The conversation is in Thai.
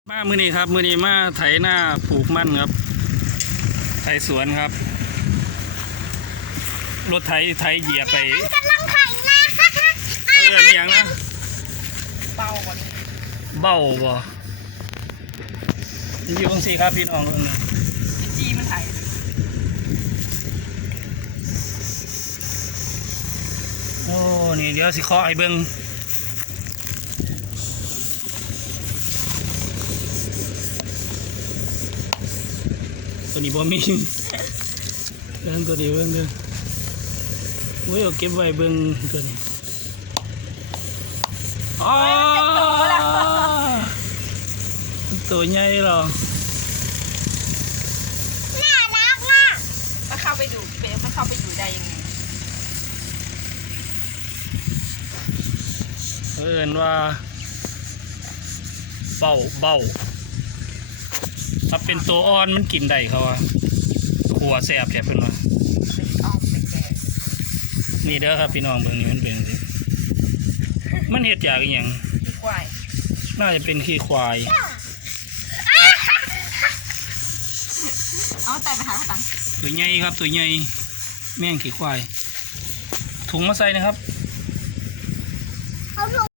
มามือนี้ครับมือนี้มาไถหน้าปลูกมันครับไถสวนครับรถไถเหยียบไปกำลังไถนานี่อย่างนะเบาบ่เบ้าบ่อยู่ตรงสี่ครับพี่น้องจีมันไถโอ้นี่เดี๋ยวสิเคาะไอ้เบิ้งตัวนี้บ่มีเบิ้งตัวนี้เบิ้งเด้อเว้ยเอาเก็บไว้เบิ้งตัวนี้อ๋อตัวใหญ่หรอน่ารักมากมาเข้าไปดูมันเข้าไปอยู่ได้ยังไงเอิ้นว่าเบ้าถ้าเป็นตัวอ่อนมันกินได้เขาว่าขัวแสบแถบเป็นว่าเป็นอ้อมเป็นแกนี่เด้อครับพี่น้องเบิ่งนี่มันเป็นสิมันเห็ดจากอีหยังขี้ควายน่าจะเป็นขี้ควายเอาแต่ไปหาตังตัวใหญ่ครับตัวใหญ่แม่งขี้ควายถุงมาใส่นะครับ